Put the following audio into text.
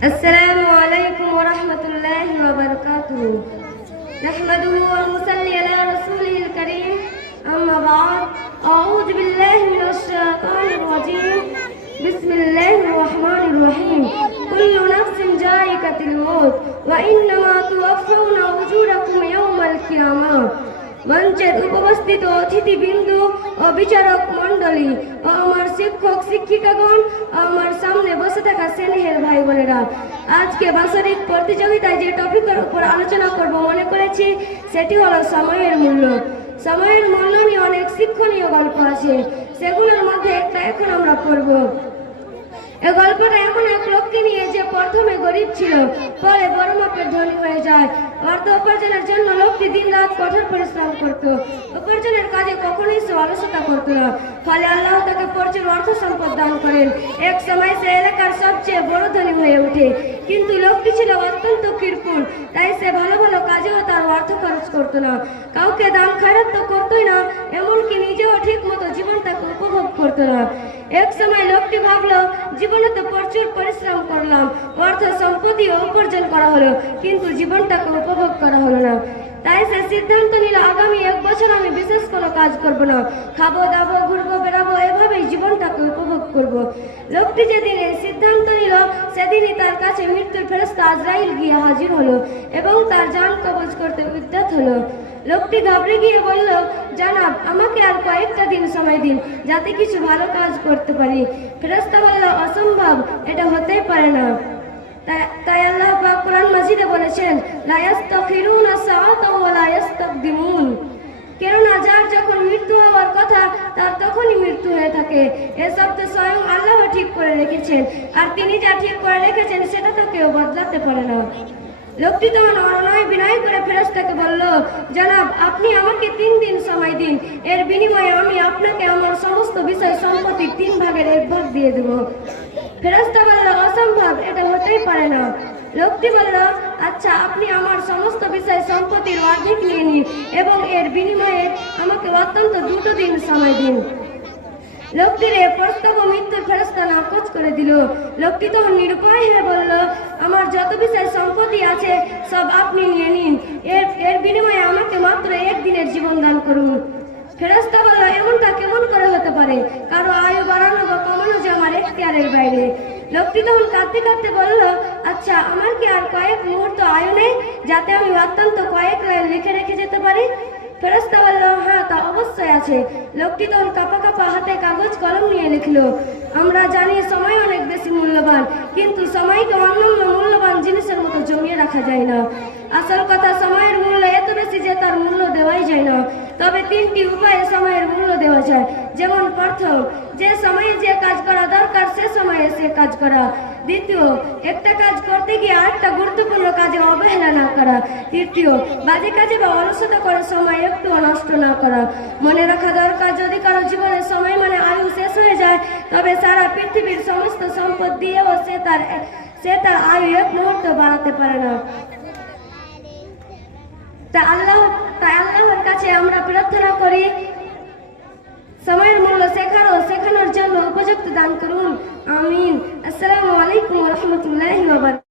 السلام عليكم ورحمة الله وبركاته. نحمده ونصلي على رسوله الكريم. أما بعد، أعوذ بالله من الشيطان الرجيم. بسم الله الرحمن الرحيم. كل نفس ذائقة الموت وإنما توفون أجوركم يوم القيامة. মঞ্চের উপস্থিত অতিথিবৃন্দ ও বিচারক মণ্ডলী ও আমার শিক্ষক শিক্ষিকাগণ ও আমার সামনে বসে থাকা স্নেহের ভাই বোনেরা, আজকে বাৎসরিক প্রতিযোগিতায় যে টপিকের উপর আলোচনা করব মনে করেছি সেটি হলো সময়ের মূল্য। সময়ের মূল্য নিয়ে অনেক শিক্ষণীয় গল্প আছে, সেগুলোর মধ্যে একটা এখন আমরা পড়ব। এই গল্পটা এমন এক লোককে নিয়ে যে প্রথমে গরিব ছিল, পরে বড় মাপের ধনী হয়ে যায়। অর্থ উপার্জনের জন্য লোকটি দিন রাত কঠোর পরিশ্রম করত। উপার্জনের কাজে কখনোই সে অলসতা করত না, ফলে আল্লাহ তাকে প্রচুর অর্থ সম্পদ দান করেন। এক সময় সে এলাকার সবচেয়ে বড় ধনী হয়ে ওঠে। কিন্তু লোকটি ছিল অত্যন্ত কিরকুল, তাই সে ভালো ভালো কাজেও তার অর্থ খরচ করত না, কাউকে দান খয়রাত তো করতই না, এমনকি নিজেও ঠিক মতো জীবনটাকে উপভোগ করত না। এক সময় লোকটি ভাবলো, জীবনে তো প্রচুর পরিশ্রম করলাম, অর্থ সম্পত্তি উপার্জন করা হলো, কিন্তু জীবনটাকে উপভোগ করা হলো না। তাই সে সিদ্ধান্ত নিল, আগামী 1 বছর আমি বিশেষ কোনো কাজ করব না, খাবো দাবো ঘুরবো বেড়াবো, এভাবেই জীবনটাকে উপভোগ করব। লোকটি যেদিন এই সিদ্ধান্ত নিল, সেদিনই তার কাছে মৃত্যুর ফেরেশতা আজরাইল গিয়ে হাজির হলো এবং তার জান কবজ করতে উদ্যত হলো। লোকটি ঘাবড়ে গিয়ে বলল, জানাব, আমাকে আর কয়েকটা দিন সময় দিন, যাতে কিছু ভালো কাজ করতে পারি। ফেরেশতা বলল, অসম্ভব, এটা হতেই পারে না। তাই আল্লাহ পাক কোরআন মাজিদে বলেছেন, লা ইস্তাখিরুনা সাআতাও ওয়া লা ইস্তাকদিমুন। কেননা যার যখন মৃত্যু হওয়ার কথা তার তখনই মৃত্যু হয়ে থাকে। এসব তো স্বয়ং আল্লাহ ঠিক করে রেখেছেন, আর তিনি যা ঠিক করে রেখেছেন সেটা তো কেউ বদলাতে পারে না। লোকটি তখন অনয় বিনয় করে ফেরেশতাকে বলল, জনাব, আপনি আমাকে 3 দিন সময় দিন, এর বিনিময়ে আমি আপনাকে আমার সমস্ত বিষয় সম্পত্তির 3 ভাগের 1 ভাগ দিয়ে দেব। ফেরেশতা বলল, অসম্ভব, এটা হতেই পারে না। লোকটি বলল, আচ্ছা, আপনি আমার সমস্ত বিষয় সম্পত্তির অর্ধেক নিয়ে নিন এবং এর বিনিময়ে আমাকে অত্যন্ত 2 দিন সময় দিন। লোকটির এ প্রস্তাব মৃত্যুর ফেরেশতা নাকচ করে দিল। লোকটি তখন নিরুপায় হয়ে বলল, আমার যত বিষয় সম্পত্তি আছে সব আপনি নিয়ে নিন, এর বিনিময়ে আমাকে মাত্র 1 দিনের জীবন দান করুন। ফেরেশতা বলল, এমনটা কেমন করে হতে পারে? কারো আয়ু বাড়ানো বা কমানো যে আমার এখতিয়ারের বাইরে। লোকটি তখন কাঁদতে কাঁদতে বলল, আচ্ছা, আমার কি আর কয়েক মুহূর্ত আয়ু নেই, যাতে আমি অত্যন্ত কয়েক লাইন লিখে রেখে যেতে পারি? ফেরেশতা বলল, হ্যাঁ, তা অবশ্যই আছে। লোকটি তখন কাঁপা কাঁপা হাতে কাগজ কলম নিয়ে লিখল, আমরা জানি সময় অনেক বেশি মূল্যবান, কিন্তু সময়কে অন্যান্য মূল্যবান জিনিসের মতো জমিয়ে রাখা যায় না। আসল কথা, সময়ের মূল্য এত বেশি যে তার মূল্য দেওয়াই যায় না। তবে 3টি উপায়ে সময়ের মূল্য দেওয়া যায়। যেমন, প্রথম, যে সময়ে যে কাজ করা দরকার সে সময়ে সে কাজ করা। দ্বিতীয়, একটা কাজ করতে গিয়ে আরেকটা গুরুত্বপূর্ণ কাজে অবহেলা না করা। তৃতীয়, বাজে কাজে বা অলসতা করে সময় একটু নষ্ট না করা। মনে রাখা দরকার, যদি কারো জীবনের সময় মানে আয়ু শেষ হয়ে যায়, তবে সারা পৃথিবীর সমস্ত সম্পদ দিয়েও সে তার আয়ু 1 মুহূর্ত বাড়াতে পারে না। তাই আল্লাহর কাছে আমরা প্রার্থনা করি, সময়ের মূল্য শেখানোর জন্য উপযুক্ত দান করুন। আমিন। আসসালামু আলাইকুম ওয়া রাহমাতুল্লাহি ওয়া বারাকাতুহু।